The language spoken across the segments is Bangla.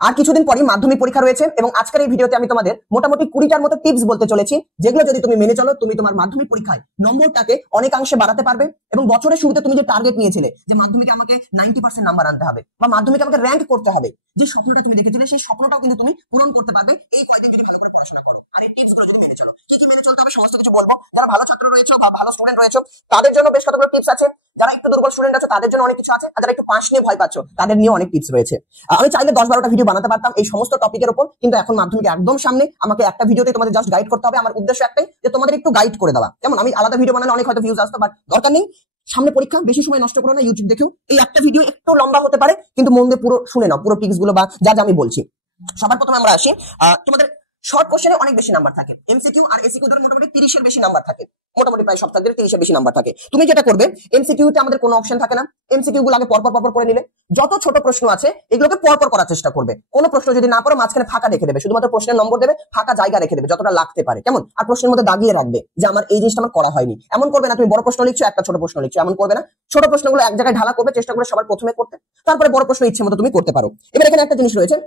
আর কিছুদিন পরই মাধ্যমিক পরীক্ষা রয়েছে এবং আজকের এই ভিডিওতে আমি তোমাদের মোটামুটি 20টার মতো টিপস বলতে চলেছি, যেগুলো যদি তুমি মেনে চলো তুমি তোমার মাধ্যমিক পরীক্ষায় নম্বরটাকে অনেকাংশে বাড়াতে পারবে। এবং বছরের শুরুতে তুমি যে টার্গেট নিয়েছিলে যে মাধ্যমিকে আমাকে 90% নাম্বার আনতে হবে বা মাধ্যমিকে আমাকে র্যাঙ্ক করতে হবে, যে স্বপ্নটা তুমি দেখেছিলে সেই স্বপ্নটাও কিন্তু তুমি পূরণ করতে পারবে এই কয়েকদিন যদি ভালো করে পড়াশোনা করো আর এই টিপস গুলো যদি মেনে চলো। কি কি মেনে চলতে হবে সমস্ত কিছু বলবো। যারা ভালো ছাত্র রয়েছে বা ভালো স্টুডেন্ট রয়েছে তাদের জন্য বেশ কতগুলো টিপস আছে, যারা একটু দুর্বল স্টুডেন্ট আছে তাদের জন্য অনেক কিছু আছে, আর যারা একটু পাস নিয়ে ভয় পাচ্ছ তাদের নিয়ে অনেক টিপস রয়েছে। আমি চাইলে 10-12টা ভিডিও বানাতে পারতাম এই সমস্ত টপিকের উপর, কিন্তু এখন মাধ্যমিক একদম সামনে, আমাকে একটা ভিডিওতে তোমাদের জাস্ট গাইড করতে হবে। আমার উদ্দেশ্য একটাই যে তোমাদের একটু গাইড করে দেওয়া। যেমন আমি আলাদা ভিডিও বানালে অনেক হয়তো ভিউজ আসতো, বাট দরকার নেই। সামনে পরীক্ষা, বেশি সময় নষ্ট করো না, ইউটিউব দেখেও এই একটা ভিডিও একটু লম্বা হতে পারে, কিন্তু মন দিয়ে পুরো শুনে নাও, পুরো টিপস গুলো বা যা যা আমি বলছি। সবার প্রথমে আমরা আসি, তোমাদের শর্ট কোশ্চেনে অনেক বেশি নাম্বার থাকে, এমসিকিউ আর এসিকিউ ধরে মোটামুটি 30-এর বেশি নাম্বার থাকে, মোটামুটি প্রায় সব সাবজেক্টে 30-এর বেশি নাম্বার থাকে। তুমি যেটা করবে, এমসিকিউ তে আমাদের কোনো অপশন থাকে না, এমসিকিউ গুলো আগে পরপর করে নিলে, যত ছোট প্রশ্ন আছে এগুলোকে পরপর করার চেষ্টা করবে। কোনো প্রশ্ন যদি না পারো মাঝখানে ফাঁকা রেখে দেবে, শুধুমাত্র প্রশ্নের নম্বর দেবে, ফাঁকা জায়গা রেখে দেবে যতটা লাগতে পারে, কেমন? আর প্রশ্নের মধ্যে দাগিয়ে রাখবে যে আমার এই জিনিসটা আমার করা হয়নি। এমন করবে না তুমি বড় প্রশ্ন লিখছো একটা ছোট প্রশ্ন লিখছো, এমন করবে না। ছোট প্রশ্নগুলো এক জায়গায় ঢালা করবে, চেষ্টা করবে সবার প্রথমে করতে, তারপরে বড় প্রশ্ন ইচ্ছে মতো তুমি করতে পারো। এবার এখানে একটা জিনিস রয়েছে,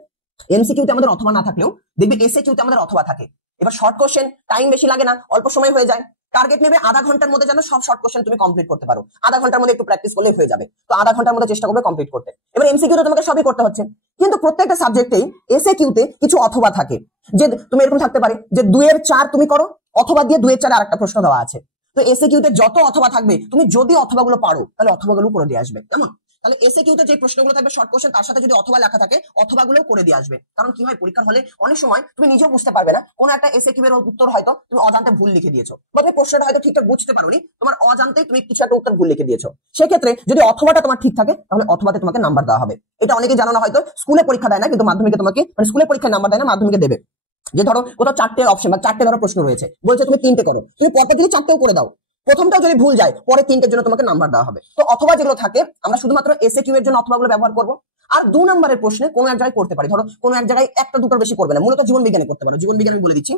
এমসিকিউ তে আমাদের অথবা না থাকলেও দেখবে এসএকিউ তে আমাদের অথবা থাকে। এবার শর্ট কোশ্চেন টাইম বেশি লাগে না, অল্প সময় হয়ে যায়। টার্গেট নেবে আধা ঘন্টার মধ্যে যেন সব শর্ট কোশ্চেন তুমি কমপ্লিট করতে পারো। আধা ঘন্টার মধ্যে একটু প্র্যাকটিস করলে হয়ে যাবে, তো আধা ঘন্টার মধ্যে চেষ্টা করবে কমপ্লিট করতে। এবার এমসিকিউ তে তোমাকে সবই করতে হচ্ছে, কিন্তু প্রত্যেকটা সাবজেক্টেই এসএকিউ তে কিছু অথবা থাকে। যে তুমি এরকম থাকতে পারে যে 2-এর 4 তুমি করো, অথবা দিয়ে 2-এর 4 আরেকটা প্রশ্ন দেওয়া আছে। তো এসএকিউ তে যত অথবা থাকবে তুমি যদি অথবাগুলো পারো তাহলে অথবাগুলো করে দিয়ে আসবে, কেমন? তাহলে এসএকিউ তে যে প্রশ্নগুলো থাকবে শর্ট কোশ্চেন, তার সাথে যদি অথবা লেখা থাকে অথবাগুলো করে দিয়ে আসবে। কারণ কি হয়, পরীক্ষার হলে অনেক সময় তুমি নিজেও বুঝতে পারবে না, কোন একটা এসএকিউ এর উত্তর হয়তো তুমি অজান্তে ভুল লিখে দিয়েছো, বা তুমি প্রশ্নটা হয়তো ঠিকঠাক বুঝতে পারোনি, তোমার অজান্তেই তুমি কিছু একটা উত্তর ভুল লিখে দিয়েছো। সেক্ষেত্রে যদি অথবাটা তোমার ঠিক থাকে তাহলে অথবাতে তোমাকে নাম্বার দেওয়া হবে। এটা অনেকে জানো না, হয়তো স্কুলে পরীক্ষা দেয় না, কিন্তু মাধ্যমিকে তোমাকে, মানে স্কুলে পরীক্ষায় নাম্বার দেয় না, মাধ্যমিকে দেবে। যে ধরো কোথাও 4টে অপশন বা 4টে ধরো প্রশ্ন রয়েছে, বলছে তুমি 3টে করো, তুমি পরপর দিয়ে 4টেও করে দাও, প্রথমটা যদি ভুল যায় পরে 3টের জন্য তোমাকে নাম্বার দেওয়া হবে। তো অথবা যেগুলো থাকে আমরা শুধুমাত্র এসএকিউ এর জন্য অথবাগুলো ব্যবহার করব। আর 2 নম্বরের প্রশ্নে কোনো এক জায়গায় করতে পারি, ধরো কোনো এক জায়গায় একটা দুটোর বেশি করবে না, মূলত জীবন বিজ্ঞানে করতে পারো। জীবন বিজ্ঞান আমি বলে দিচ্ছি,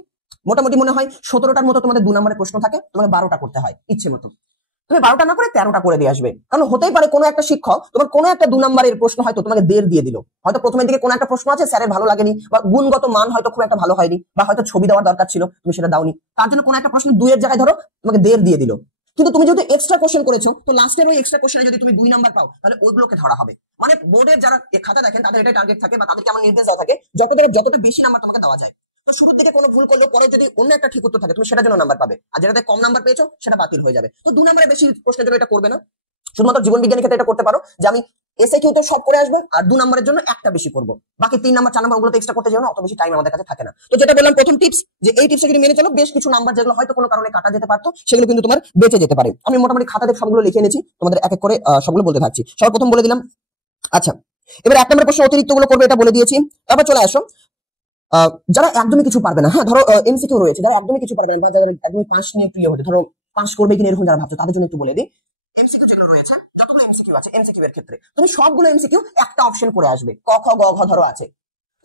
মোটামুটি মনে হয় 17টার মতো তোমাদের 2 নম্বরের প্রশ্ন থাকে, তোমাকে 12টা করতে হয় ইচ্ছে মতো। তুমি 12টা না করে 13টা করে দিয়ে আসবে, কারণ হতেই পারে কোনো একটা শিক্ষক তোমার কোনো একটা 2 নম্বরের প্রশ্ন হয়তো তোমাকে 1.5 দিয়ে দিল, হয়তো প্রথমের দিকে কোনো একটা প্রশ্ন আছে স্যারের ভালো লাগেনি, বা গুণগত মান হয়তো খুব একটা ভালো হয়নি, বা হয়তো ছবি দেওয়ার দরকার ছিল তুমি সেটা দাওনি, তার জন্য কোনো একটা প্রশ্ন 2 এর জায়গায় ধরো তোমাকে 1.5 দিয়ে দিল। কিন্তু তুমি যদি এক্সট্রা কোশ্চেন করেছো, তো লাস্টের ওই এক্সট্রা কোশ্চেনে যদি তুমি 2 নাম্বার পাও তাহলে ওইগুলোকে ধরা হবে। মানে বোর্ডের যারা খাতা দেখেন তাদের এটাই টার্গেট থাকে, বা তাদেরকে আমার নির্দেশ দেওয়া থাকে যতটা বেশি নাম্বার তোমাকে দেওয়া যায়। তো শুরুর দিকে কোনো ভুল করলে পরে যদি অন্য একটা ঠিক উত্তর থাকে তুমি সেটার জন্য নাম্বার পাবে, আর যেটাতে কম নাম্বার পেয়েছো সেটা বাতিল হয়ে যাবে। তো 2 নম্বরে বেশি প্রশ্নের জন্য এটা করবে না, শুধুমাত্র জীবন বিজ্ঞানের ক্ষেত্রে এটা করতে পারো যে আমি এসএকিউ তো সব করে আসবো আর 2 নম্বরের জন্য একটা বেশি করব, বাকি 3 নাম্বার 4 নাম্বার ওগুলোতে এক্সট্রা করতে যাও না, অত বেশি টাইম আমাদের কাছে থাকে না। তো যেটা বললাম প্রথম টিপস, যে এই টিপসে যদি মেনে চলো বেশ কিছু নাম্বার যেগুলো হয়তো কোনো কারণে কাটা যেতে পারতো সেগুলো কিন্তু তোমার বেঁচে যেতে পারে। আমি মোটামুটি খাতাতে সবগুলো লিখে এনেছি, তোমাদের এক এক করে সবগুলো বলতে থাকছি। সবার প্রথম বলে দিলাম। আচ্ছা, এবার 1 নম্বরের প্রশ্ন অতিরিক্ত গুলো করবে এটা বলে দিয়েছি। তারপর চলে আসো যারা একদমই কিছু পারবে না। হ্যাঁ, ধরো এমসিকিউ রয়েছে, যারা একদমই কিছু পারবে না বা যারা একদমই পাস নিয়ে একটু হতে, ধরো পাস করবে কিনা এরকম যারা ভাবছো তাদের জন্য একটু বলে দিই। এমসিকিউ যেগুলো রয়েছে, যতগুলো এমসিকিউ আছে এমসিকিউ এর ক্ষেত্রে তুমি সবগুলো এমসিকিউ একটা অপশন করে আসবে, ক খ গ ঘ ধরো আছে,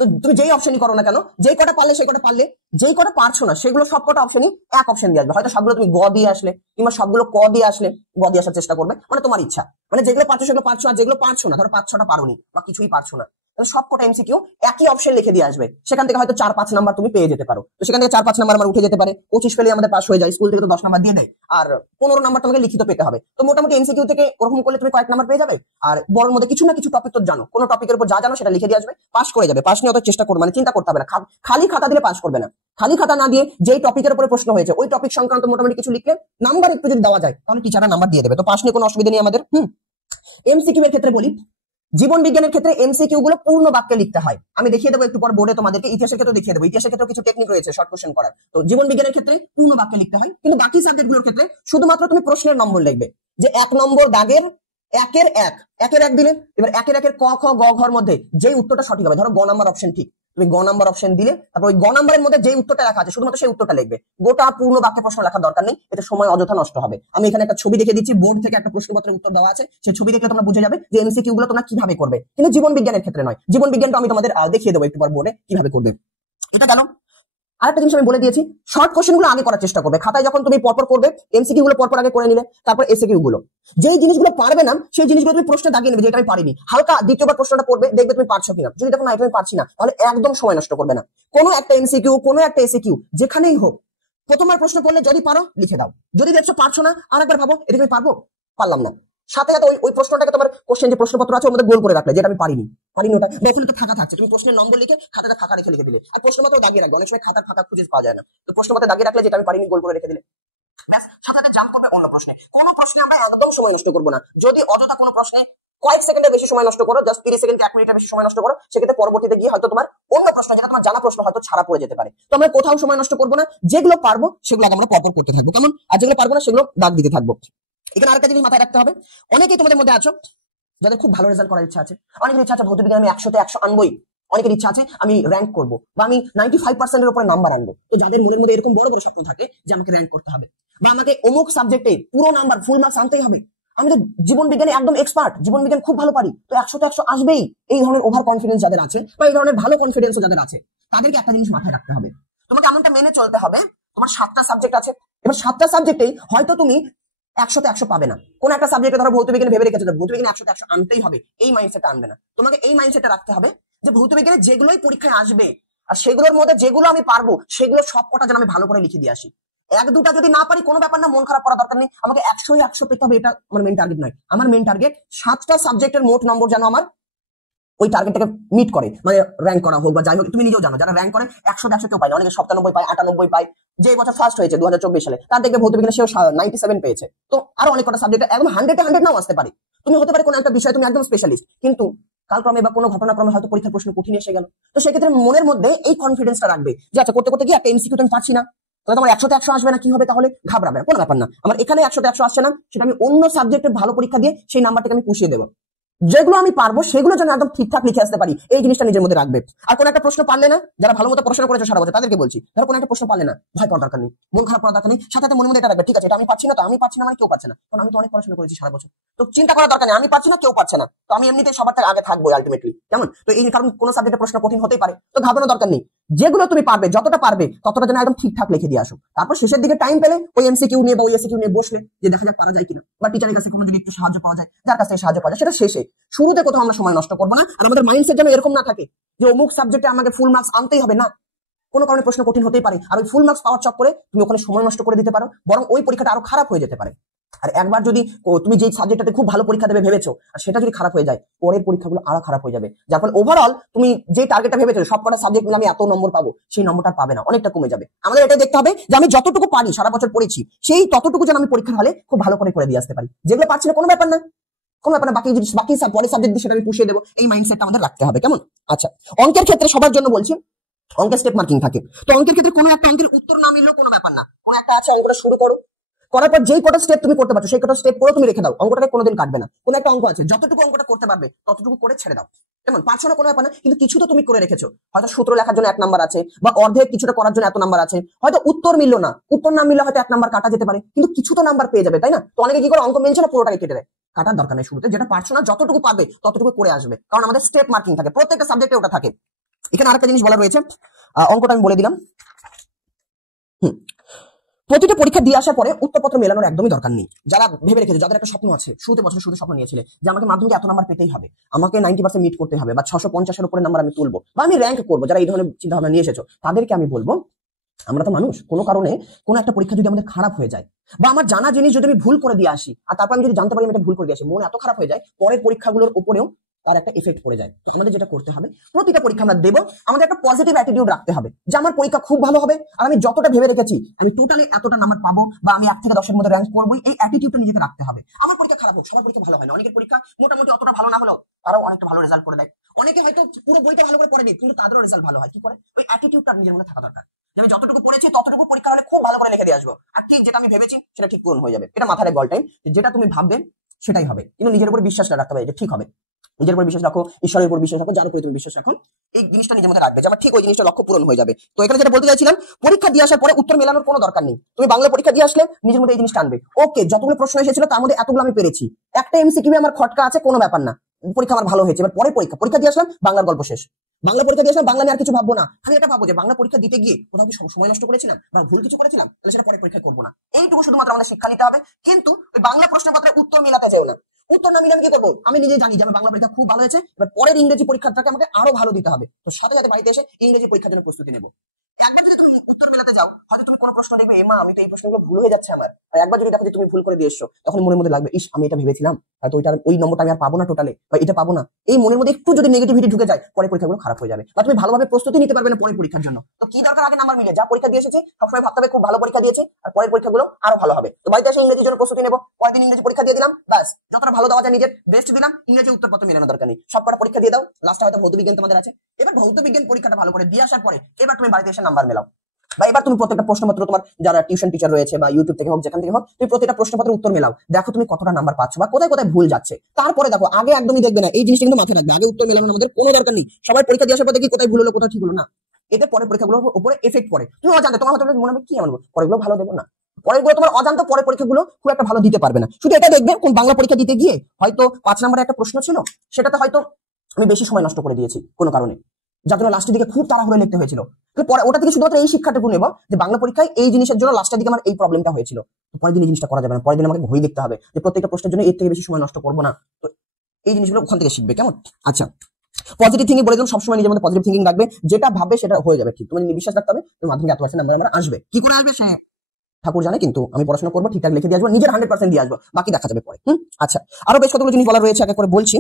তো তুমি যেই অপশনই করো না কেন, যেই কটা পারলে সেই কটা পারলে, যেই কটা পারছো না সেগুলো সব কটা অপশনই এক অপশন দিয়ে আসবে। হয়তো সবগুলো তুমি গ দিয়ে আসলে, কিংবা সবগুলো ক দিয়ে আসলে, গ দিয়ে আসার চেষ্টা করবে, মানে তোমার ইচ্ছা, মানে যেগুলো পারছো সেগুলো পারছো, আর যেগুলো পারছো না, ধরো 5-6টা পারোনি বা কিছুই পারছো না, সব কটা এমসিকিউ একই অপশন লিখে দিয়ে আসবে। সেখান থেকে হয়তো 4-5 নাম্বার তুমি পেয়ে যেতে পারো, তো সেখান থেকে 4-5 নাম্বার আমার উঠে যেতে পারে, 25 পেলে আমাদের পাস হয়ে যায়। স্কুল থেকে তো 10 নাম্বার দিয়ে দেয়, আর 15 নাম্বার তোমাকে লিখিত পেতে হবে। তো মোটামুটি এমসিকিউ থেকে ওরকম করলে তুমি কয়েক নাম্বার পেয়ে যাবে। আর বড়র মধ্যে কিছু না কিছু টপিক তো জানো, কোনো টপিকের উপর যা জানো সেটা লিখে দিয়ে আসবে, পাস করে যাবে। পাস নিয়ে অত চেষ্টা করবে, মানে চিন্তা করতে হবে না, খালি খাতা দিলে পাস করবে না। খালি খাতা না দিয়ে যেই টপিকের উপরে প্রশ্ন হয়েছে ওই টপিক সংক্রান্ত মোটামুটি কিছু লিখলে নাম্বার একটু যদি দেওয়া যায় তাহলে টিচাররা নাম্বার দিয়ে দেবে। তো পাস নিয়ে কোনো অসুবিধা নেই আমাদের। এমসিকিউ এর ক্ষেত্রে বলি, জীবন বিজ্ঞানের ক্ষেত্রে এমসিকিউ গুলো পূর্ণ বাক্যে লিখতে হয়। আমি দেখিয়ে দেবো একটু পর বোর্ডে তোমাদেরকে, ইতিহাসের ক্ষেত্রে দেখিয়ে দেবো, ইতিহাসের ক্ষেত্রে কিছু টেকনিক রয়েছে শর্ট কোশ্চেন করার। তো জীবন বিজ্ঞানের ক্ষেত্রে পূর্ণ বাক্যে লিখতে হয়, কিন্তু বাকি সাবজেক্ট গুলোর ক্ষেত্রে শুধুমাত্র তুমি প্রশ্নের নম্বর লিখবে, যে 1 নম্বর দাগের 1-এর 1 দিলে, এবার 1-এর 1-এর ক খ গ ঘর মধ্যে যেই উত্তরটা সঠিক হবে, ধরো গ নাম্বার অপশন ঠিক, তুমি গ নাম্বার অপশন দিলে তারপর ওই গ নাম্বারের মধ্যে যে উত্তরটা লেখা আছে শুধুমাত্র সেই উত্তরটা লিখবে, গোটা পূর্ণ বাক্যে প্রশ্ন লেখার দরকার নেই, এতে সময় অযথা নষ্ট হবে। আমি এখানে একটা ছবি দেখে দিচ্ছি, বোর্ড থেকে একটা প্রশ্নপত্রের উত্তর দেওয়া আছে, সেই ছবি দেখলে তোমরা বুঝে যাবে যে এমসিকিউ গুলো তোমরা কিভাবে করবে। কিন্তু জীবন বিজ্ঞানের ক্ষেত্রে নয়, জীবন বিজ্ঞানটা আমি তোমাদের দেখিয়ে দেবো একটু পর বোর্ডে কিভাবে করবে। এটা গেল। আরেকটা জিনিস আমি বলে দিয়েছি, শর্ট কোশ্চেন গুলো আগে করার চেষ্টা করবে। খাতায় যখন তুমি পরপর করবে, এমসিকিউ গুলো পরপর আগে করে নিলে, তারপর এসিকিউ গুলো। যেই জিনিসগুলো পারবে না সেই জিনিসগুলো তুমি প্রশ্নে দাগিয়ে নেবে, যেটা আমি পারিনি। হালকা দ্বিতীয়বার প্রশ্নটা পড়বে, দেখবে তুমি পারছো কিনা। যদি দেখো না এটা আমি পারছি না, তাহলে একদম সময় নষ্ট করবে না। কোনো একটা এমসিকিউ, কোনো একটা এসিকিউ, যেখানেই হোক, প্রথমবার প্রশ্ন পড়লে যদি পারো লিখে দাও। যদি দেখছো পারছো না, আরেকবার ভাবো এটা আমি পারবো, পারলাম না, সাথে সাথে ওই প্রশ্নটাকে তোমার কোশ্চেন যে প্রশ্নপত্র আছে ওর মধ্যে গোল করে রাখলে, যেটা আমি পারিনি ওটা ওখানে তো ফাঁকা থাকছে, তুমি প্রশ্নের নম্বর লিখে খাতাটা ফাঁকা রেখে লিখে দিলে। আর প্রশ্নপত্র দাগিয়ে রাখবে, অনেক সময় খাতার ফাঁকা খুঁজে পাওয়া যায় না, তো প্রশ্নপত্র দাগিয়ে রাখলে যেটা আমি পারিনি গোল করে রেখে দিলে। সাথে জাম্প করবে অন্য প্রশ্নে। কোনো প্রশ্নে আমরা একদম সময় নষ্ট করবো না। যদি অযথা কোনো প্রশ্নে কয়েক সেকেন্ডের বেশি সময় নষ্ট করো, জাস্ট 30 সেকেন্ড 1 মিনিটের বেশি সময় নষ্ট করো, সেক্ষেত্রে পরবর্তীতে গিয়ে হয়তো তোমার অন্য প্রশ্ন, যেটা তোমার জানা প্রশ্ন, হয়তো ছাড়া পড়ে যেতে পারে। তো আমরা কোথাও সময় নষ্ট করবো না, যেগুলো পারবো সেগুলো আমরা পরপর করতে থাকবো, কেমন? আর যেগুলো পারবো না সেগুলো দাগ দিতে থাকবো। এখানে আরেকটা জিনিস মাথায় রাখতে হবে, অনেকেই তোমাদের মধ্যে আছো যাদের খুব ভালো রেজাল্ট করার ইচ্ছা আছে। অনেকের ইচ্ছা আছে ভৌতবিজ্ঞানে আমি 100 তে 100 আনবোই। অনেকের ইচ্ছা আছে আমি র্যাঙ্ক করবো, বা আমি 95% এর উপরে নাম্বার আনবো। তো যাদের মনের মধ্যে এরকম বড় বড় স্বপ্ন থাকে যে আমাকে র্যাঙ্ক করতে হবে, বা আমাকে অমুক সাবজেক্টে পুরো নাম্বার ফুল মার্কস আনতেই হবে, আমি তো জীবন বিজ্ঞানে একদম এক্সপার্ট, জীবন বিজ্ঞান খুব ভালো পারি, তো 100 তে 100 আসবেই, এই ধরনের ওভার কনফিডেন্স যাদের আছে, বা এই ধরনের ভালো কনফিডেন্স যাদের আছে, তাদেরকে একটা জিনিস মাথায় রাখতে হবে, তোমাকে এমনটা মেনে চলতে হবে, তোমার 7টা সাবজেক্ট আছে, এবার 7টা সাবজেক্টেই হয়তো তুমি 100 তে 100 পাবে না। কোন একটা সাবজেক্টে ধরো ভৌতবিজ্ঞানে ভেবে রেখেছো ভৌতবিজ্ঞানে 100 তে 100 আনতেই হবে, এই মাইন্ডসেটটা আনবে না। তোমাকে এই মাইন্ডসেটটা রাখতে হবে যে ভৌতবিজ্ঞানে যেগুলোই পরীক্ষায় আসবে, আর সেগুলোর মধ্যে যেগুলো আমি পারবো সেগুলো সবকটা যেন আমি ভালো করে লিখে দিয়ে আসি। এক দুটা যদি না পারি কোনো ব্যাপার না, মন খারাপ করার দরকার নেই, আমাকে 100 পেতে হবে, এটা আমার মেইন টার্গেট নয়। আমার মেইন টার্গেট 7টা সাবজেক্টের মোট নম্বর যেন আমার ওই টার্গেটটাকে মিট করে, মানে র্যাঙ্ক করা হোক বা যাই হোক। তুমি নিজেও জানো যারা র্যাঙ্ক করে 100 কেউ পায় না, অনেকে 97 পায়, 98 পায়। যে বছর ফার্স্ট হয়েছে 2024 সালে, তার দেখবে ভৌতবিজ্ঞানে সেও 97 পেয়েছে। তো আরো অনেক কটা সাবজেক্ট একদম 100 নাও আসতে পারে। তুমি হতে পারে কোনো একটা বিষয়ে তুমি একদম স্পেশালিস্ট, কিন্তু কালক্রমে বা কোনো ঘটনাক্রমে হয়তো পরীক্ষার প্রশ্ন কঠিন এসে গেল, তো সেক্ষেত্রে মনের মধ্যে এই কনফিডেন্সটা রাখবে যে আচ্ছা করতে করতে গিয়ে একটা এমসিকিউ তো আমি পারছি না, তাহলে তোমার 100 তে 100 আসবে না, কি হবে? তাহলে ঘাবড়াবে না, কোনো ব্যাপার না, আমার এখানে 100 তে 100 আসছে না, সেটা আমি অন্য সাবজেক্টে ভালো পরীক্ষা দিয়ে সেই নাম্বারটাকে আমি পুষিয়ে দেবো। যেগুলো আমি পারবো সেগুলো যেন একদম ঠিকঠাক লিখে আসতে পারি, এই জিনিসটা নিজের মধ্যে রাখবে। আর কোন একটা প্রশ্ন পারলে না, যারা ভালো মতো পড়াশোনা করেছে সারা বছর, তাদেরকে বলছি, ধরো কোন একটা প্রশ্ন পারলে না, ভয় পাওয়ার দরকার নেই, মন খারাপ করার দরকার নেই, সাথে সাথে মনে মধ্যে এটা রাখবে, ঠিক আছে এটা আমি পারছি না, তো আমি পারছি না মানে কেউ পারছে না, কারণ আমি তো অনেক পড়াশোনা করেছি সারা বছর, তো চিন্তা করার দরকার নেই, আমি পারছি না কেউ পারছে না, তো আমি এমনিতেই সবার থেকে আগে থাকবো আলটিমেটলি, কেমন? তো এই কারণ কোন সাবজেক্টে প্রশ্ন কঠিন হতেই পারে, তো ঘাবড়ানোর দরকার নেই। যেগুলো তুমি পারবে, যতটা পারবে ততটা যেন একদম ঠিকঠাক লিখে দিয়ে আসো। তারপর শেষের দিকে টাইম পেলে ওই এমসিকিউ নিয়ে বা ওই এসিকিউ নিয়ে বসলে যে দেখা যাক পারা যায় কিনা, বা টিচারের কাছে কোনো যদি একটু সাহায্য পাওয়া যায়, যার কাছ থেকে সাহায্য পাওয়া যায়, সেটা শেষে। শুরুতে কোথাও আমরা সময় নষ্ট করবো না। আর আমাদের মাইন্ডসেট যেন এরকম না থাকে যে অমুক সাবজেক্টে আমাকে ফুল মার্কস আনতেই হবে, না, কোনো কারণে প্রশ্ন কঠিন হতেই পারে, আর ওই ফুল মার্কস পাওয়ার চক্করে তুমি ওখানে সময় নষ্ট করে দিতে পারো, বরং ওই পরীক্ষাটা আরো খারাপ হয়ে যেতে পারে। আর একবার যদি তুমি যে সাবজেক্টটাতে খুব ভালো পরীক্ষা দেবে ভেবেছো, আর সেটা যদি খারাপ হয়ে যায়, পরের পরীক্ষাগুলো আরো খারাপ হয়ে যাবে, যার ফলে ওভারঅল তুমি যে টার্গেটটা ভেবেছো সবকটা সাবজেক্ট মিলে আমি এত নম্বর পাবো, সেই নম্বরটা পাবে না, অনেকটা কমে যাবে। আমাদের এটা দেখতে হবে যে আমি যতটুকু পারি, সারা বছর পড়েছি, সেই ততটুকু যেন আমি পরীক্ষার হলে খুব ভালো করে দিয়ে আসতে পারি। যেগুলো পারছি না কোনো ব্যাপার না, কোনো ব্যাপার না, বাকি পরের সাবজেক্ট দিয়ে সেটা আমি পুষিয়ে দেবো, এই মাইন্ডসেটটা আমাদের রাখতে হবে, কেমন? আচ্ছা, অঙ্কের ক্ষেত্রে সবার জন্য বলছি, অঙ্কের স্টেপ মার্কিং থাকে। তো অঙ্কের ক্ষেত্রে কোনো একটা অঙ্কের উত্তর না মিললেও কোনো ব্যাপার না, কোনো একটা আছে অঙ্কটা শুরু করো, করার পর যেই কটা স্টেপ তুমি করতে পারছো সেই কটা স্টেপ করে তুমি রেখে দাও, অঙ্কটাকে কোনোদিন কাটবে না। কোন একটা অঙ্ক আছে, যতটুকু অঙ্কটা করতে পারবে ততটুকু করে ছেড়ে দাও, কেমন? পারছো না কোনো ব্যাপার না, কিন্তু কিছু তো তুমি করে রেখেছো, হয়তো সূত্র লেখার জন্য 1 নাম্বার আছে, বা অর্ধেক কিছুটা করার জন্য এত নাম্বার আছে, হয়তো উত্তর মিললো না, উত্তর না মিললে হয়তো 1 নাম্বার কাটা যেতে পারে, কিন্তু কিছু তো নাম্বার পেয়ে যাবে, তাই না? তো অনেকে কি করে, অঙ্ক মিলছে না পুরোটাকে কেটে দেয়। কাটার দরকার নেই, শুরুতে যেটা পারছো না যতটুকু পারবে ততটুকু করে আসবে, কারণ আমাদের স্টেপ মার্কিং থাকে, প্রত্যেকটা সাবজেক্টে ওটা থাকে। এখানে আরেকটা জিনিস বলা রয়েছে, অঙ্কটা আমি বলে দিলাম। প্রতিটা পরীক্ষা দিয়ে আসার পরে উত্তরপত্র মেলানোর একদমই দরকার নেই। যারা ভেবে রেখেছে, যাদের একটা স্বপ্ন আছে, বছরের শুরুতে স্বপ্ন নিয়েছিলে যে আমাকে মাধ্যমিকে এত নাম্বার পেতেই হবে, আমাকে 90% মিট করতে হবে, বা 650-এর উপরে নাম্বার আমি তুলবো, বা আমি র্যাঙ্ক করবো, যারা এই ধরনের চিন্তা ভাবনা নিয়ে এসেছো, তাদেরকে আমি বলবো, আমরা তো মানুষ, কোনো কারণে কোনো একটা পরীক্ষা যদি আমাদের খারাপ হয়ে যায়, বা আমার জানা জিনিস যদি আমি ভুল করে দিয়ে আসি, আর তারপর আমি যদি জানতে পারি আমি এটা ভুল করে দিয়ে আসি, মন এত খারাপ হয়ে যায়, পরের পরীক্ষাগুলোর উপরেও তার একটা এফেক্ট পড়ে যায়। তো আমাদের যেটা করতে হবে, প্রতিটা পরীক্ষা আমরা দেবো, আমাদের একটা পজিটিভ অ্যাটিটিউড রাখতে হবে যে আমার পরীক্ষা খুব ভালো হবে, আর আমি যতটা ভেবে রেখেছি আমি টোটালি এতটা নাম্বার পাবো, বা আমি 1 থেকে 10-এর মধ্যে র্যাঙ্ক করবোই, এই অ্যাটিটিউডটা নিজেকে রাখতে হবে। আমার পরীক্ষা খারাপ হোক, সবার পরীক্ষা ভালো হয় না, অনেকের পরীক্ষা মোটামুটি অতটা ভালো না হলেও তারাও অনেকটা ভালো রেজাল্ট করে দেয়, অনেকে হয়তো পুরো বইটা ভালো করে পড়েনি কিন্তু তাদেরও রেজাল্ট ভালো হয়। কি করে? ওই অ্যাটিটিউডটা নিজের মধ্যে থাকা দরকার, যে আমি যতটুকু পড়েছি ততটুকু পরীক্ষা হলে খুব ভালো করে লিখে দিয়ে আসবো, আর ঠিক যেটা আমি ভেবেছি সেটা ঠিক পূরণ হয়ে যাবে। এটা মাথায় রাখবে অল টাইম, যেটা তুমি ভাববে সেটাই হবে, কিন্তু নিজের উপর বিশ্বাসটা রাখতে হবে যে ঠিক হবে। নিজের উপর বিশ্বাস রাখো, ঈশ্বরের উপর বিশ্বাস রাখো, যার উপরে তুমি বিশ্বাস রাখো, এই জিনিসটা নিজের মধ্যে রাখবে যে আমার ঠিক ওই জিনিসটা লক্ষ্য পূরণ হয়ে যাবে। তো এখানে যেটা বলতে চাইছিলাম, পরীক্ষা দিয়ে আসার পরে উত্তর মেলানোর কোনো দরকার নেই। তুমি বাংলা পরীক্ষা দিয়ে আসলে নিজের মধ্যে এই জিনিসটা আনবে, ওকে যতগুলো প্রশ্ন এসেছিল তার মধ্যে এতগুলো আমি পেরেছি, একটা এমসিকিউ আমার খটকা আছে, কোনো ব্যাপার না, পরীক্ষা আমার ভালো হয়েছে। এবার পরে পরীক্ষা দিয়ে আসলাম, বাংলার গল্প শেষ, বাংলা পরীক্ষা দিয়েছিলাম, বাংলা নিয়ে আর কিছু ভাববো না, আমি এটা ভাববো যে বাংলা পরীক্ষা দিতে গিয়ে কোথাও কি সময় নষ্ট করেছিলাম বা ভুল কিছু করেছিলাম, তাহলে সেটা পরের পরীক্ষায় করবো না। এইটুকু শুধুমাত্র আমাদের শিক্ষা নিতে হবে। কিন্তু ওই বাংলা প্রশ্নপত্রের উত্তর মেলাতে যেও না। উত্তর না মিলে আমি কি করবো? আমি নিজে জানি যে আমার বাংলা পরীক্ষা খুব ভালো হয়েছে, এবার পরের ইংরেজি পরীক্ষাটাকে আমাকে আরো ভালো দিতে হবে। তো সাথে সাথে বাড়িতে এসে ইংরেজি পরীক্ষার জন্য প্রস্তুতি নেবো। একবার যদি তুমি উত্তর মেলাতে যাও, হয়তো তুমি কোনো প্রশ্ন দেখবে এমা আমি তো এই প্রশ্নগুলো ভুল হয়ে যাচ্ছে আমার, আর একবার যদি দেখো যে তুমি ভুল করে দিয়ে এসছো, তখন মনের মধ্যে লাগবে ইস আমি এটা ভেবেছিলাম, হয়তো ওই নম্বরটা আমি আর পাবো না টোটালে, বা এটা পাবো না। এই মনের মধ্যে একটু যদি নেগেটিভিটি ঢুকে যায়, পরে পরীক্ষাগুলো খারাপ হয়ে যাবে, বা তুমি ভালোভাবে প্রস্তুতি নিতে পারবে না পরের পরীক্ষার জন্য। তো কি দরকার, আগে নাম্বার মিলে যা পরীক্ষা দিয়ে এসেছে সবসময় ভাবতে হবে খুব ভালো পরীক্ষা দিয়েছে, আর পরের পরীক্ষাগুলো আরো ভালো হবে। তো বাড়িতে এসে ইংরেজির জন্য প্রস্তুতি নেবো, পরের দিন ইংরেজি পরীক্ষা দিয়ে দিলাম, ব্যাস যতটা ভালো দেওয়া যায় নিজের বেস্ট দিলাম, ইংরেজি উত্তরপত্র মেলানো দরকার নেই, সবকটা পরীক্ষা দিয়ে দাও, লাস্টে হয়তো ভৌত বিজ্ঞান তোমাদের আছে। এবার ভৌত বিজ্ঞান পরীক্ষাটা ভালো করে দিয়ে আসার পরে এবার তুমি বাড়িতে এসে নাম্বার মেলাও, বা এবার তুমি প্রত্যেকটা প্রশ্নপত্র তোমার যারা টিউশন টিচার রয়েছে বা ইউটিউব থেকে হোক যেখান থেকে হোক, তুমি প্রত্যেকটা প্রশ্নপত্রের উত্তর মেলাও, দেখো তুমি কতটা নাম্বার পাচ্ছ বা কোথায় কোথায় ভুল যাচ্ছে। তারপরে দেখো, আগে একদমই দেখবে না, এই জিনিসটা কিন্তু মাথায় রাখবে, আগে উত্তর মেলানোর আমাদের কোনো দরকার নেই। সবাই পরীক্ষা দিয়ে আসার পর দেখি কোথায় ভুল হলো কোথায় ঠিক হলো না, এতে পরে পরীক্ষাগুলোর উপরে এফেক্ট পড়ে। তুমি অজান্তে তোমার হয়তো মনে হবে কি আনবো, পরেগুলো ভালো দেবো না, পরেরগুলো তোমার অজান্ত পরে পরীক্ষাগুলো খুব একটা ভালো দিতে পারবে না। শুধু এটা দেখবে কোন বাংলা পরীক্ষা দিতে গিয়ে হয়তো 5 নম্বরের একটা প্রশ্ন ছিল, সেটাতে হয়তো আমি বেশি সময় নষ্ট করে দিয়েছি কোনো কারণে, যার জন্য লাস্টের দিকে খুব তাড়াহুড়ো লিখতে হয়েছিল। পরে ওটা থেকে শুধুমাত্র এই শিক্ষাটুকু নেবো যে বাংলা পরীক্ষায় এই জিনিসের জন্য লাস্টের দিকে আমার এই প্রবলেমটা হয়েছিল, তো পরের দিন এই জিনিসটা করা যাবে না, পরের দিন আমাকে ঘড়ি দেখতে হবে যে প্রত্যেকটা প্রশ্নের জন্য এর থেকে বেশি সময় নষ্ট করবো না। তো এই জিনিসগুলো ওখান থেকে শিখবে, কেমন? আচ্ছা, পজিটিভ থিঙ্কিং বলে দিলাম, সবসময় নিজের মধ্যে পজিটিভ থিঙ্কিং রাখবে, যেটা ভাববে সেটা হয়ে যাবে ঠিক, তুমি বিশ্বাস রাখতে হবে তুমি মাধ্যমিক 100% নাম্বার আমার আসবে। কি করে আসবে সে ঠাকুর জানে, কিন্তু আমি পড়াশোনা করবো, ঠিকঠাক লিখে দিয়ে আসবো, নিজের 100% দিয়ে আসবো, বাকি দেখা যাবে পরে। আচ্ছা, আরো বেশ কতগুলো জিনিস বলা রয়েছে, আগে করে বলছি।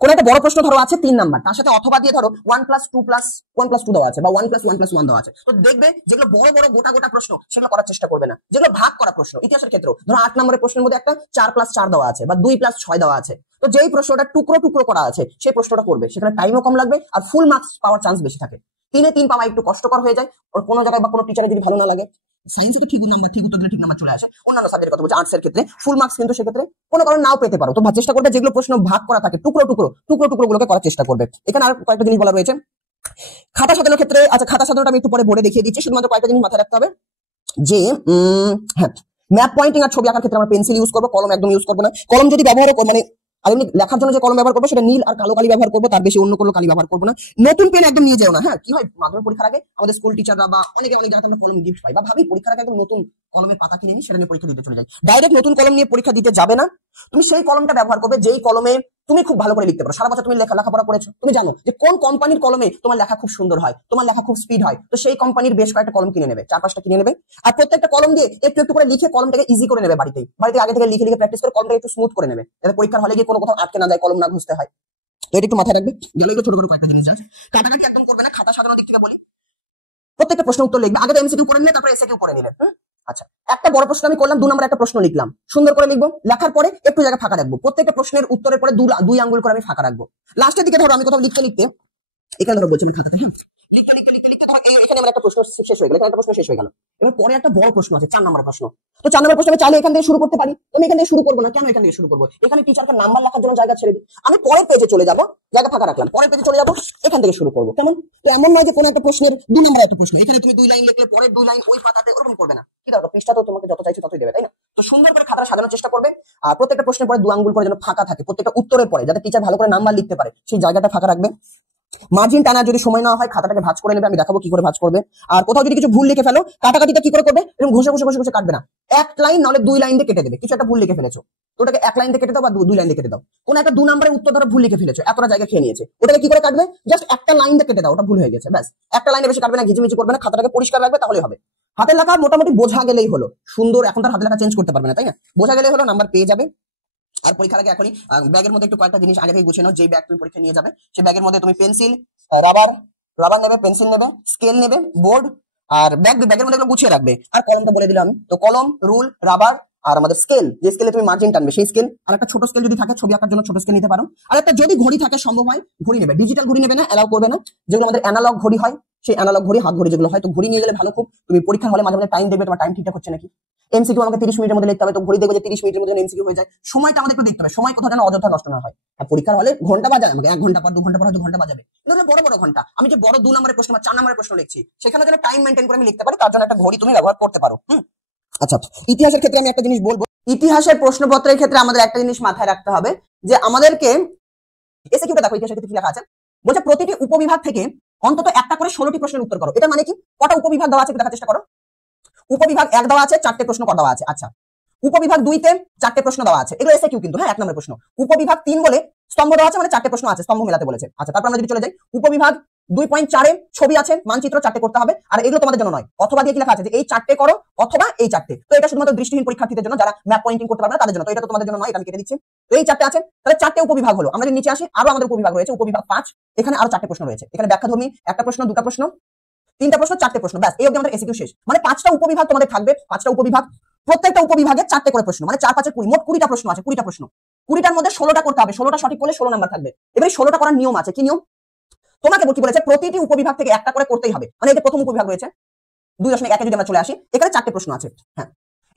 কোন একটা বড় প্রশ্ন ধরো আছে 3 নাম্বার, তার সাথে অথবা দিয়ে ধরো 1+2+1+2 দেওয়া আছে বা 1+1+1 দেওয়া আছে, তো দেখবে যেগুলো বড় বড় গোটা গোটা প্রশ্ন সেগুলো করার চেষ্টা করবে না, যেগুলো ভাগ করা প্রশ্ন, ইতিহাসের ক্ষেত্রে ধরো 8 নম্বরের প্রশ্নের মধ্যে একটা 4+4 দেওয়া আছে বা 2+6 দেওয়া আছে, তো যেই প্রশ্নটা টুকরো টুকরো করা আছে সেই প্রশ্নটা করবে, সেখানে টাইমও কম লাগবে আর ফুল মার্কস পাওয়ার চান্স বেশি থাকে। 3-3 পাওয়া একটু কষ্টকর হয়ে যায়, ওর কোনো জায়গায় বা কোনো টিচারের যদি ভালো না লাগে। সায়েন্সে তো ঠিক উত্তর দিলে ঠিক নাম্বার চলে আসে, অন্যান্য সাবজেক্টের কথা বলছি, আর্টস এর ক্ষেত্রে ফুল মার্কস কিন্তু সেক্ষেত্রে কোনো কারণে নাও পেতে পারো। তো চেষ্টা করবে যেগুলো প্রশ্ন ভাগ করা থাকে টুকরো টুকরো গুলোকে করার চেষ্টা করবে। এখানে আর কয়েকটা জিনিস বলা রয়েছে খাতা সাজানোর ক্ষেত্রে। আচ্ছা, খাতা সাজানোটা আমি একটু পরে বোর্ডে দেখিয়ে দিচ্ছি, শুধুমাত্র কয়েকটা জিনিস মাথায় রাখতে হবে যে হ্যাঁ, ম্যাপ পয়েন্টিং আর ছবি আঁকার ক্ষেত্রে আমরা পেন্সিল ইউজ করবো, কলম একদম ইউজ করবো না। কলম যদি ব্যবহার মানে আমি লেখার জন্য যে কলম ব্যবহার করবো সেটা নীল আর কালো কালি ব্যবহার করবো, তার বেশি অন্য কোনো কালি ব্যবহার করবো না। নতুন পেন একদম নিয়ে যাও না। হ্যাঁ, কি হয় মাধ্যমিক পরীক্ষার আগে আমাদের স্কুল টিচাররা বা অনেক জায়গাতে আমরা কলম গিফট পাই, বা ভাবি পরীক্ষার আগে একদম নতুন কলমের পাতা কিনে নিই, সেটা নিয়ে পরীক্ষা দিতে চলে যাই। ডাইরেক্ট নতুন কলম নিয়ে পরীক্ষা দিতে যাবে না, তুমি সেই কলমটা ব্যবহার করবে যেই কলমে তুমি খুব ভালো করে লিখতে পারো। সারা বছর তুমি লেখাপড়া করেছো, তুমি জানো যে কোন কোম্পানির কলমে তোমার লেখা খুব সুন্দর হয়, তোমার লেখা খুব স্পিড হয়, তো সেই কোম্পানির বেশ কয়েকটা কলম কিনে নেবে, 4-5টা কিনে নেবে, আর প্রত্যেকটা কলম দিয়ে একটু একটু করে লিখে কলমটাকে ইজি করে নেবে। বাড়িতে আগে থেকে লিখে প্র্যাকটিস করে কলমটাকে একটু স্মুথ করে নেবে, যাতে পরীক্ষার হলে গিয়ে কোনো কোথাও আটকে না যায়, কলম না ঘুষতে হয়। তো এটা একটু মাথায় রাখবে। ছোট ছোট কয়েকটা জিনিস আছে, কাটাকাটি একদম করবে না। খাতা সাজানোর দিক থেকে বলি, প্রত্যেকটা প্রশ্ন উত্তর লিখবে, আগে তো এমসিকিউ করে নিলে তারপরে এসএকিউ করে নিলে। আচ্ছা, একটা বড় প্রশ্ন আমি করলাম, 2 নম্বরে একটা প্রশ্ন লিখলাম, সুন্দর করে লিখবো, লেখার পরে একটু জায়গা ফাঁকা রাখবো, প্রত্যেকটা প্রশ্নের উত্তরের পরে 2 আঙ্গুল করে আমি ফাঁকা রাখবো। লাস্টের দিকে ধরো আমি কোথাও লিখতে এখানে ধরো বলছি খাতাতে, এখানে আমার একটা প্রশ্ন শেষ হয়ে গেল, এখানে একটা প্রশ্ন শেষ হয়ে গেল, এবার পরে একটা বড় প্রশ্ন আছে 4 নম্বরের প্রশ্ন। তো 4 নম্বরের প্রশ্ন আমি চাইলে এখান থেকে শুরু করতে পারি, আমি এখান থেকে শুরু করবো না। কেন এখান থেকে শুরু করবো? এখানে টিচারকে নাম্বার লেখার জন্য জায়গা ছেড়ে দিই, আমি পরের পেজে চলে যাবো, জায়গা ফাঁকা রাখলাম, পরের পেজে চলে যাবো, এখান থেকে শুরু করবো। কেমন? তো এমন নয় যে কোনো একটা প্রশ্নের 2 নম্বরের একটা প্রশ্ন এখানে তুমি 2 লাইন লিখলে পরের 2 লাইন ওই পাতাতে, ওরকম করবে না। কি দরকার, পৃষ্ঠা তো তোমাকে যত চাইছো ততই দেবে, তাই না? তো সুন্দর করে খাতাটা সাজানোর চেষ্টা করবে, আর প্রত্যেকটা প্রশ্নের পরে 2 আঙ্গুল করে যেন ফাঁকা থাকে, প্রত্যেকটা উত্তরের পরে যাতে টিচার ভালো করে নাম্বার লিখতে পারে সেই জায়গাটা ফাঁকা রাখবে। মার্জিন টানা যদি সময় না হয় খাতাটাকে ভাঁজ করে নেবে, আমি দেখাবো কি করে ভাঁজ করবে। আর কোথাও যদি কিছু ভুল লিখে ফেলো, কাটাকাটিটা কি করে করবে, এরকম ঘষে কাটবে না, 1 লাইন নাহলে 2 লাইন দিয়ে কেটে দেবে। কিছু একটা ভুল লিখে ফেলেছো, তো ওটাকে 1 লাইন দিয়ে কেটে দাও বা 2 লাইন দিয়ে কেটে দাও। কোন একটা 2 নম্বরের উত্তর ধরো ভুল লিখে ফেলেছো, এতটা জায়গা খেয়ে নিয়েছে, ওটাকে কি করে কাটবে, জাস্ট একটা লাইন দিয়ে কেটে দাও, ওটা ভুল হয়ে গেছে, ব্যাস। একটা লাইনে বেশি কাটবে না, ঘিচিমিচি করবে না, খাতাটাকে পরিষ্কার রাখবে, তাহলেই হবে। হাতের লেখা মোটামুটি বোঝা গেলেই হলো সুন্দর, এখন তার হাতের লেখা চেঞ্জ করতে পারবে না, তাই না? বোঝা গেলেই হলো, নাম্বার পেয়ে যাবে। আর পরীক্ষার আগে এখনই ব্যাগের মধ্যে একটু কয়েকটা জিনিস আগে থেকে গুছিয়ে নাও, যে ব্যাগ তুমি পরীক্ষা নিয়ে যাবে সেই ব্যাগের মধ্যে তুমি পেন্সিল, রাবার নেবে, পেন্সিল নেবে, স্কেল নেবে, বোর্ড, আর ব্যাগের মধ্যে গুছিয়ে রাখবে। আর কলমটা বলে দিলাম, তো কলম, রুল, রাবার আর আমাদের স্কেল, যে স্কেলে তুমি মার্জিন টানবে সেই স্কেল, আর একটা ছোট স্কেল যদি থাকে ছবি আঁকার জন্য ছোট স্কেল নিতে পারো। আর একটা যদি ঘড়ি থাকে সম্ভব হয় ঘড়ি নেবে, ডিজিটাল ঘড়ি নেবে না, এলাও করবে না। যেগুলো আমাদের অ্যানালগ ঘড়ি হয়, সেই অ্যানালগ ঘড়ি, হাত ঘড়ি যেগুলো হয়, তো ঘড়ি নিয়ে গেলে ভালো। খুব তুমি পরীক্ষার হলে মাঝে মাঝে টাইম দেখবে তোমার টাইম ঠিকঠাক হচ্ছে নাকি। এমসিকিউ আমাকে 30 মিনিটের মধ্যে লিখতে হবে, তো ঘড়ি দেখবে যে 30 মিনিটের মধ্যে এমসিকিউ হয়ে যায়। সময়টা আমাদের একটু দেখতে হবে, সময় কোথাও যেন অযথা নষ্ট না হয়। আর পরীক্ষার হলে ঘন্টা বাজায় আমাকে, 1 ঘন্টা পর 2 ঘন্টা পর হয়তো ঘন্টা বাজাবে, কিন্তু বড় বড় ঘন্টা। আমি যে বড় 2 নম্বরের প্রশ্ন বা 4 নম্বরের প্রশ্ন লিখছি সেখানে যেন টাইম মেনটেন করে আমি লিখতে পারি, তার জন্য একটা ঘড়ি তুমি ব্যবহার করতে পারো। আচ্ছা, ইতিহাসের ক্ষেত্রে আমি একটা জিনিস বলবো, ইতিহাসের প্রশ্নপত্রের ক্ষেত্রে আমাদের একটা জিনিস মাথায় রাখতে হবে যে আমাদেরকে এসে কিউটা দেখো, ইতিহাসের ক্ষেত্রে কি লেখা আছে, বলছে প্রতিটি উপবিভাগ থেকে অন্তত একটা করে 16টি প্রশ্নের উত্তর করো। এটা মানে কি, কটা উপবিভাগ দেওয়া আছে একটু দেখার চেষ্টা করো। উপবিভাগ 1 দেওয়া আছে, 4টে প্রশ্ন দেওয়া আছে। আচ্ছা, উপবিভাগ 2 তে 4টে প্রশ্ন দেওয়া আছে, এগুলো এসে কিউ কিন্তু, হ্যাঁ 1 নম্বরের প্রশ্ন। উপবিভাগ 3 বলে স্তম্ভ দেওয়া আছে, মানে 4টে প্রশ্ন আছে, স্তম্ভ মেলাতে বলেছে। আচ্ছা, তারপর আমরা যদি চলে যাই উপবিভাগ 2.4 এ ছবি আছে, মানচিত্র 4টে করতে হবে। আর এগুলো তোমাদের জন্য নয়, অথবা দিয়ে কি লেখা আছে যে এই 4টে করো অথবা এই 4টে। তো এটা শুধুমাত্র দৃষ্টিহীন পরীক্ষার্থীদের জন্য, যারা ম্যাপ পয়েন্টিং করতে পারবে না তাদের জন্য। তো এটা তো তোমাদের জন্য নয়, এটা আমি কেটে দিচ্ছি। তো এই 4টে আছে, তাহলে 4টে উপবিভাগ হলো। আমরা যদি নিচে আসি, আরো আমাদের উপবিভাগ রয়েছে, উপবিভাগ 5, এখানে আরো 4টে প্রশ্ন রয়েছে। এখানে ব্যাখ্যাধর্মী 1টা প্রশ্ন, 2টা প্রশ্ন, 3টা প্রশ্ন, 4টে প্রশ্ন, ব্যাস এই অবধি আমাদের এসিকিউ শেষ। মানে 5টা উপবিভাগ তোমাদের থাকবে, 5টা উপবিভাগ, প্রত্যেকটা উপবিভাগে 4টে করে প্রশ্ন, মানে 4 5 20, মোট 20টা প্রশ্ন আছে। 20টা প্রশ্ন, 20টার মধ্যে 16টা করতে হবে, 16টা সঠিক করলে 16 নাম্বার থাকবে। এবারে 16টা করার নিয়ম আছে, কি নিয়ম তোমাকে কি বলেছে, প্রতিটি উপবিভাগ থেকে একটা করে করতেই হবে। মানে এই যে প্রথম উপবিভাগ রয়েছে 2.1 যদি আমরা চলে আসি, এখানে 4টে প্রশ্ন আছে, হ্যাঁ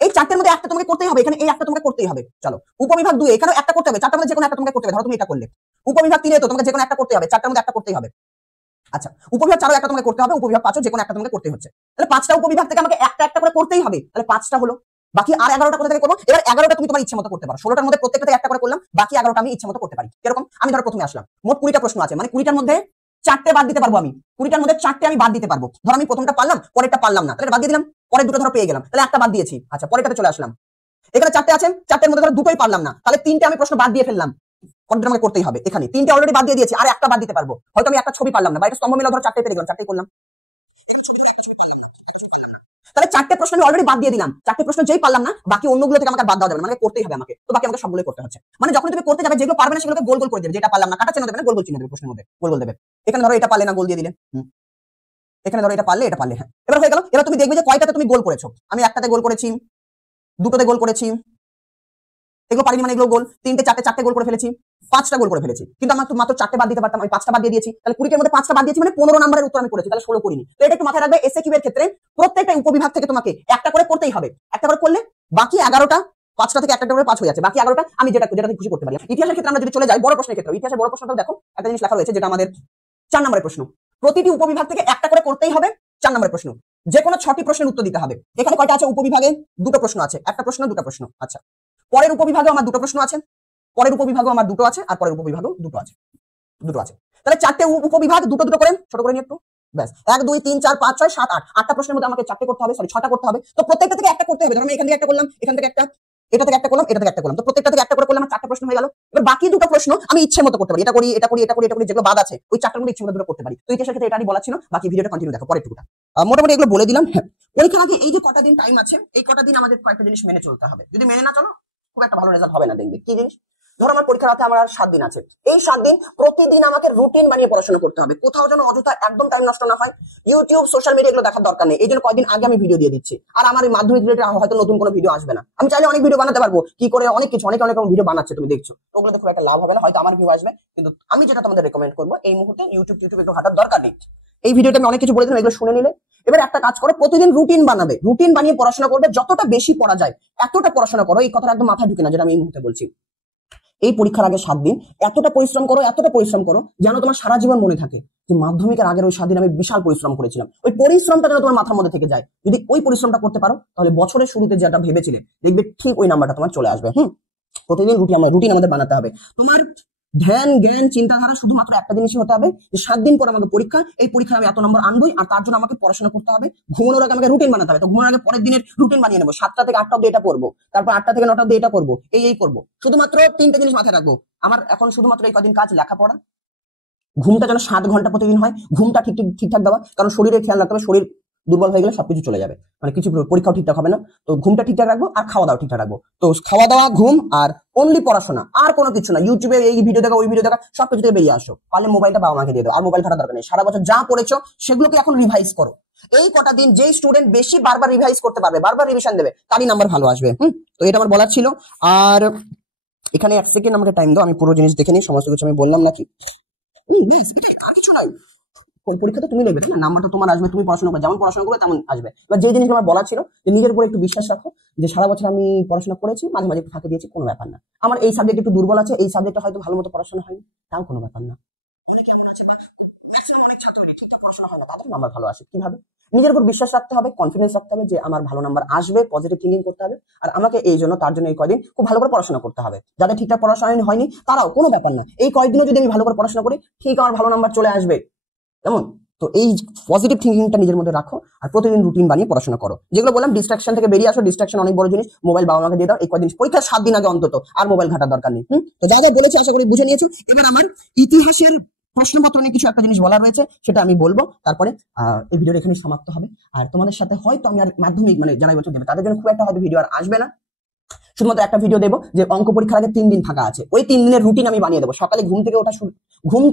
এই 4টের মধ্যে একটা তোমাকে করতেই হবে, এখানে এই একটা তোমাকে করতেই হবে। চলো, উপবিভাগ 2 এখানেও একটা করতে হবে, 4টার মধ্যে যে কোনো একটা তোমাকে করতে হবে। ধরো তুমি এটা করলে। উপবিভাগ 3 তো তোমাকে যে কোনো একটা করতে হবে, 4টার মধ্যে একটা করতেই হবে। আচ্ছা, উপবিভাগ 4 একটা তোমাকে করতে হবে, উপবিভাগ 5 যে কোনো একটা তোমাকে করতে হচ্ছে। তাহলে 5টা উপবিভাগ থেকে আমাকে একটা একটা করে করতেই হবে, তাহলে 5টা হলো। বাকি আর 11টা কোথা থেকে করবো? এবার 11টা তুমি তোমার ইচ্ছা মতো করতে পারো। 16টার মধ্যে প্রত্যেকটা থেকে একটা করে করলাম, বাকি 11টা আমি ইচ্ছা মতো করতে পারি। এরকম আমি ধরো প্রথমে আসলাম, মোট 20টা প্রশ্ন আছে, মানে 20টার মধ্যে 4টে বাদ দিতে পারবো আমি। 20টার মধ্যে 4টে আমি বাদ দিতে পারবো। ধরো আমি প্রথমটা পারলাম, পরেরটা পারলাম না, তাহলে বাদ দিয়ে দিলাম। পরের দুটো ধরো পেয়ে গেলাম, তাহলে একটা বাদ দিয়েছি। আচ্ছা, পরেরটাতে চলে আসলাম, এখানে 4টে আছে, 4টের মধ্যে ধরো দুটোই পারলাম না, তাহলে 3টে আমি প্রশ্ন বাদ দিয়ে ফেললাম। পরেরটা আমাকে করতেই হবে। এখানে 3টে অলরেডি বাদ দিয়ে দিয়েছি, আর একটা বাদ দিতে পারবো। হয়তো আমি একটা ছবি পারলাম না, বা এটা স্তম্ভ মেলা ধরো 4টে পেরে গেলাম, 4টে করলাম। তাহলে 4টে প্রশ্ন আমি অলরেডি বাদ দিয়ে দিলাম। 4টে প্রশ্ন যেই পারলাম না, বাকি অন্যগুলো থেকে আমাকে বাদ দেওয়া যাবে না, মানে করতেই হবে আমাকে। তো বাকি আমাকে সবগুলো করতে হচ্ছে। মানে যখন তুমি করতে যাবে, যেগুলো পারবে না সেগুলোকে গোল গোল করে দেবে, যেটা পারলাম না কাটা চিহ্ন দেবে না, গোল গোল চিহ্ন দেবে, প্রশ্নের মধ্যে গোল গোল দেবে। এখানে ধরো এটা পারলে না, গোল দিয়ে দিলে। এখানে ধরো এটা পারলে, এটা পারলে, হ্যাঁ এবার হয়ে গেল। এবার তুমি দেখবে যে কয়টাতে তুমি গোল করেছো। আমি একটাতে গোল করেছি, দুটোতে গোল করেছি, এগুলো পারিনি মানে এগুলো গোল। 3টে 4টে 4টে গোল করে ফেলেছি, 5টা গোল করে ফেলেছি। কিন্তু আমার মাত্র 4টে বাদ দিতে পারতাম, আমি 5টা বাদ দিয়ে দিয়েছি। তাহলে 20টার মধ্যে 5টা বাদ দিয়েছি, মানে 15 নম্বরের উত্তর আমি করেছি, তাহলে 16 করিনি। তো এটা একটু মাথায় রাখবে, এসএকিউ এর ক্ষেত্রে প্রত্যেকটা উপবিভাগ থেকে তোমাকে একটা করে করতেই হবে। একটা করে করলে বাকি 11টা, 5টা থেকে একটা করে 5 হয়ে যাচ্ছে, বাকি 11টা আমি যেটা খুশি করতে পারি। ইতিহাসের ক্ষেত্রে আমরা যদি চলে যাই, বড় প্রশ্নের ক্ষেত্রে, ইতিহাসের বড় প্রশ্নটাও দেখো, একটা জিনিস লেখা রয়েছে যেটা আমাদের 4 নম্বরের প্রশ্ন। প্রতিটি উপবিভাগ থেকে একটা করে করতেই হবে, 4 নম্বরের প্রশ্ন। যে কোনো 6টি প্রশ্নের উত্তর দিতে হবে। এখানে কয়টা আছে উপবিভাগে? 2টো প্রশ্ন আছে, একটা প্রশ্ন 2টা প্রশ্ন। আচ্ছা, পরের উপবিভাগে আমার 2টো প্রশ্ন আছে, পরের উপবিভাগও আমার 2টো আছে, আর পরের উপবিভাগও 2টো আছে, 2টো আছে। তাহলে 4টে উপবিভাগ 2টো 2টো করেন, ছোট করে নিয়ে একটু, ব্যাস 1 2 3 4 5 6 7 8, 8টা প্রশ্নের মধ্যে আমাকে 4টে করতে হবে, সরি 6টা করতে হবে। তো প্রত্যেকটা থেকে একটা করতে হবে। ধরো আমি এখান থেকে একটা করলাম, এখান থেকে একটা, এটা থেকে একটা করলাম, এটা থেকে একটা করলাম, তো প্রত্যেকটা থেকে একটা করে করলাম, 4টে প্রশ্ন হয়ে গেল। এবার বাকি 2টো প্রশ্ন আমি ইচ্ছে মতো করতে পারি, এটা করি, এটা করি, এটা করি, এটা করি, যেগুলো বাদ আছে ওই 4টার মধ্যে ইচ্ছে মতো দুটো করতে পারি। তো ইতিহাসের ক্ষেত্রে এটাই বলা ছিল, বাকি ভিডিওটা কন্টিনিউ দেখো, পরের টুকুটা মোটামুটি এগুলো বলে দিলাম। হ্যাঁ, পরীক্ষার আগে এই যে কটা দিন টাইম আছে, এই কটা দিন আমাদের কয়েকটা জিনিস মেনে চলতে হবে। যদি মেনে না চলো, খুব একটা ভালো রেজাল্ট হবে না। দেখবে কি জিনিস, ধরো আমার পরীক্ষার হাতে আমার আর 7 দিন আছে। এই 7 দিন প্রতিদিন আমাকে রুটিন বানিয়ে পড়াশোনা করতে হবে, কোথাও যেন অযথা একদম টাইম নষ্ট না হয়। ইউটিউব, সোশ্যাল মিডিয়া এগুলো দেখার দরকার নেই। এই জন্য কয়েকদিন আগে আমি ভিডিও দিয়ে দিচ্ছি। আর আমার এই মাধ্যমিক রিলেটেড হয়তো নতুন কোনো ভিডিও আসবে না। আমি চাইলে অনেক ভিডিও বানাতে পারবো, কি করে অনেক কিছু, অনেক অনেক ভিডিও বানাচ্ছে, তুমি দেখছো, ওগুলো খুব একটা লাভ হবে না। হয়তো আমার ভিউ আসবে, কিন্তু আমি যেটা তোমাদের রেকমেন্ড করবো, এই মুহূর্তে ইউটিউব একটু ঘাটার দরকার নেই। এই ভিডিওতে আমি অনেক কিছু বলে দিলাম, এগুলো শুনে নিলে। এবার একটা কাজ করো, প্রতিদিন রুটিন বানাবে, রুটিন বানিয়ে পড়াশোনা করবে, যতটা বেশি পড়া যায় এতটা পড়াশোনা করো। এই কথাটা একদম মাথায় ঢুকে না, যেটা আমি এই মুহূর্তে বলছি। এই পরীক্ষার আগে 7 দিন এতটা পরিশ্রম করো, এতটা পরিশ্রম করো যেন তোমার সারা জীবন মনে থাকে যে মাধ্যমিকের আগের ওই 7 দিন আমি বিশাল পরিশ্রম করেছিলাম। ওই পরিশ্রমটা যেন তোমার মাথার মধ্যে থেকে যায়। যদি ওই পরিশ্রমটা করতে পারো, তাহলে বছরের শুরুতে যেটা ভেবেছিলে, দেখবে ঠিক ওই নাম্বারটা তোমার চলে আসবে। প্রতিদিন রুটিন আমাদের বানাতে হবে। তোমার ধ্যান, জ্ঞান, চিন্তাধারা শুধুমাত্র একটা জিনিসই হতে হবে, যে 7 দিন পর আমাকে পরীক্ষা, এই পরীক্ষায় আমি এত নম্বর আনবই, আর তার জন্য আমাকে পড়াশোনা করতে হবে। ঘুমানোর আগে আমাকে রুটিন বানাতে হবে। তো ঘুমানোর আগে পরের দিনের রুটিন বানিয়ে নেবো, 7টা থেকে 8টা অব্দি এটা পড়বো, তারপর 8টা থেকে 9টা অব্দি এটা করবো, এই করবো। শুধুমাত্র 3টে জিনিস মাথায় রাখবো। আমার এখন শুধুমাত্র এই কদিন কাজ, লেখাপড়া, ঘুমটা যেন 7 ঘন্টা প্রতিদিন হয়, ঘুমটা ঠিকঠাক দেওয়া, কারণ শরীরের খেয়াল রাখতে হবে। শরীর দুর্বল হয়ে গেলে সবকিছু চলে যাবে, মানে কিছু পরীক্ষাও ঠিকঠাক হবে না। তো ঘুমটা ঠিকঠাক রাখবো, আর খাওয়া দাওয়া ঠিকঠাক রাখবো। তো খাওয়া দাওয়া, ঘুম, আর অনলি পড়াশোনা, আর কোনো কিছু না। ইউটিউবে এই ভিডিও দেখা, ওই ভিডিও দেখা, সবকিছু থেকে বেরিয়ে আসো। পারলে মোবাইলটা বাবা মাকে দিয়ে দাও, আর মোবাইল ঘাটা দরকার নেই। সারা বছর যা পড়েছো সেগুলোকে এখন রিভাইজ করো। এই কটা দিন যেই স্টুডেন্ট বেশি বারবার রিভাইজ করতে পারবে, বারবার রিভিশন দেবে, তারই নাম্বার ভালো আসবে। তো এটা আমার বলার ছিল। আর এখানে 1 সেকেন্ড আমাকে টাইম দাও, আমি পুরো জিনিস দেখে নিই, সমস্ত কিছু আমি বললাম নাকি। এটাই, আর কিছু নাই। ওই পরীক্ষাতে তুমি নেবে না, নাম্বারটা তোমার আসবে, তুমি পড়াশোনা করবে, যেমন পড়াশোনা করবে তেমন আসবে। এবার যে জিনিস আমার বলা ছিল, যে নিজের উপর একটু বিশ্বাস রাখো, যে সারা বছর আমি পড়াশোনা করেছি, মাঝে মাঝে একটু ফাঁকে দিয়েছি, কোনো ব্যাপার না। আমার এই সাবজেক্ট একটু দুর্বল আছে, এই সাবজেক্টে হয়তো ভালো মতো পড়াশোনা হয়নি, তাও কোনো ব্যাপার না। নাম্বার ভালো আসে কিভাবে? নিজের উপর বিশ্বাস রাখতে হবে, কনফিডেন্স রাখতে হবে যে আমার ভালো নাম্বার আসবে, পজিটিভ থিঙ্কিং করতে হবে। আর আমাকে এই জন্য তার জন্য এই কয়দিন খুব ভালো করে পড়াশোনা করতে হবে। যাদের ঠিকঠাক পড়াশোনা হয়নি তারাও কোনো ব্যাপার না, এই কয়েকদিনও যদি আমি ভালো করে পড়াশোনা করি ঠিক আমার ভালো নাম্বার চলে আসবে। কেমন? তো এই পজিটিভ থিঙ্কিংটা নিজের মধ্যে রাখো আর প্রতিদিন রুটিন বানিয়ে পড়াশোনা করো। যেগুলো বললাম ডিস্ট্রাকশন থেকে বেরিয়ে আসো, ডিস্ট্রাকশন অনেক বড় জিনিস, মোবাইল বাবা মাকে দিয়ে দাও এই কদিন পরীক্ষার 7 দিন আগে অন্তত, আর মোবাইল ঘাটার দরকার নেই। তো যা যা বলেছি আশা করি বুঝে নিয়েছো। এবার আমার ইতিহাসের প্রশ্নপত্র নিয়ে কিছু একটা জিনিস বলা রয়েছে, সেটা আমি বলবো, তারপরে এই ভিডিওটা এখানে সমাপ্ত হবে। আর তোমাদের সাথে হয়তো আমি আর মাধ্যমিক মানে যারা বছর দেবে তাদের জন্য খুব একটা হয়তো ভিডিও আর আসবে না, শুধুমাত্র একটা ভিডিও দেবো যে অঙ্ক পরীক্ষার আগে 3 দিন ফাঁকা আছে, ওই 3 দিনের রুটিন আমি বানিয়ে দেবো। সকালে ঘুম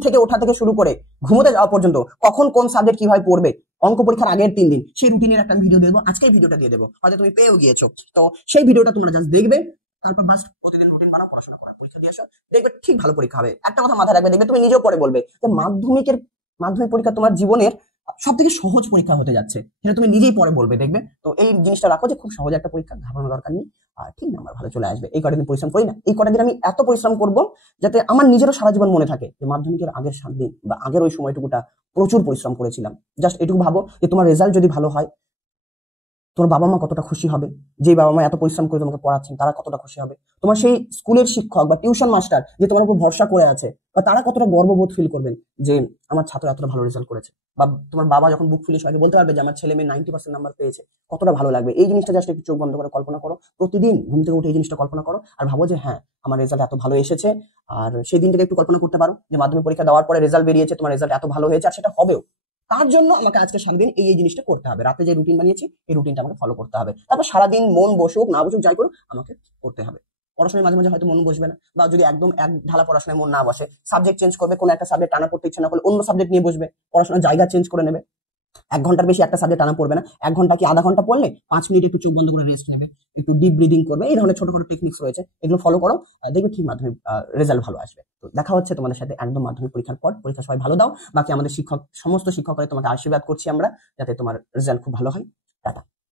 থেকে ওঠা থেকে শুরু করে ঘুমোতে যাওয়া পর্যন্ত কখন কোন সাবজেক্ট কিভাবে পড়বে, অঙ্ক পরীক্ষার আগের 3 দিন সেই রুটিনের একটা ভিডিও দেবো। আজকে এই ভিডিওটা দিয়ে দেবো, হয়তো তুমি পেয়েও গিয়েছো। তো সেই ভিডিওটা তোমরা জাস্ট দেখবে, তারপর বাস প্রতিদিন রুটিন বানাও, পড়াশোনা করো, পরীক্ষা দিয়ে আসো, দেখবে ঠিক ভালো পরীক্ষা হবে। একটা কথা মাথায় রাখবে, দেখবে তুমি নিজেও পরে বলবে যে মাধ্যমিক পরীক্ষা তোমার জীবনের সব থেকে সহজ পরীক্ষা হতে যাচ্ছে, সেটা তুমি নিজেই পরে বলবে, দেখবে। তো এই জিনিসটা রাখো যে খুব সহজ একটা পরীক্ষা, ঘাবড়ানোর দরকার নেই, আর ঠিক নাম্বার ভালো চলে আসবে। এই কটা দিন পরিশ্রম করি না, এই কটা দিন আমি এত পরিশ্রম করব যাতে আমার নিজেরও সারা জীবন মনে থাকে যে মাধ্যমিকের আগের 7 দিন বা আগের ওই সময়টুকুটা প্রচুর পরিশ্রম করেছিলাম। জাস্ট এটুকু ভাবো যে তোমার রেজাল্ট যদি ভালো হয় তোমার বাবা মা কতটা খুশি হবে, যে বাবা মা এত পরিশ্রম করে তোমাকে পড়াচ্ছেন তারা কতটা খুশি হবে, তোমার সেই স্কুলের শিক্ষক বা টিউশন মাস্টার যে তোমার উপর ভরসা করে আছে বা তারা কতটা গর্ববোধ ফিল করবেন যে আমার ছাত্র এতটা ভালো রেজাল্ট করেছে, বা তোমার বাবা যখন বুক ফুলে সবাইকে বলতে পারবে যে আমার ছেলে মেয়ে 90% নাম্বার পেয়েছে, কতটা ভালো লাগবে। এই জিনিসটা জাস্ট একটু চোখ বন্ধ করে কল্পনা করো, প্রতিদিন ঘুম থেকে উঠে এই জিনিসটা কল্পনা করো আর ভাবো যে হ্যাঁ আমার রেজাল্ট এত ভালো এসেছে। আর সেই দিনটাকে একটু কল্পনা করতে পারো যে মাধ্যমিক পরীক্ষা দেওয়ার পরে রেজাল্ট বেরিয়েছে, তোমার রেজাল্ট এত ভালো হয়েছে, আর সেটা হবেও। তার জন্য আমাকে আজকে সারাদিন এই জিনিসটা করতে হবে, রাতে যে রুটিন বানিয়েছি এই রুটিনটা আমাকে ফলো করতে হবে, তারপর সারাদিন মন বসুক না বসুক যাই করুক আমাকে করতে হবে। পড়াশোনায় মাঝে মাঝে হয়তো মন বসবে না, বা যদি একদম এক ঢালা পড়াশোনায় মন না বসে সাবজেক্ট চেঞ্জ করবে, কোনো একটা সাবজেক্ট টানা পড়তে ইচ্ছা না করলে অন্য সাবজেক্ট নিয়ে বসবে, পড়াশোনার জায়গা চেঞ্জ করে নেবে। 1 ঘন্টার বেশি একটা সাবজেক্ট টানা পড়বে না, 1 ঘন্টা কি আধা ঘন্টা পড়লে 5 মিনিট একটু চোখ বন্ধ করে রেস্ট নেবে, একটু ডিপ ব্রিদিং করবে। এই ধরনের ছোটখাটো টেকনিক্স রয়েছে, এগুলো ফলো করো, দেখবে ঠিক মাধ্যমিক রেজাল্ট ভালো আসবে। তো দেখা হচ্ছে তোমাদের সাথে একদম মাধ্যমিক পরীক্ষার পর। পরীক্ষা সবাই ভালো দাও, বাকি আমাদের সমস্ত শিক্ষকরা তোমাকে আশীর্বাদ করছি আমরা, যাতে তোমার রেজাল্ট খুব ভালো হয়। টাটা।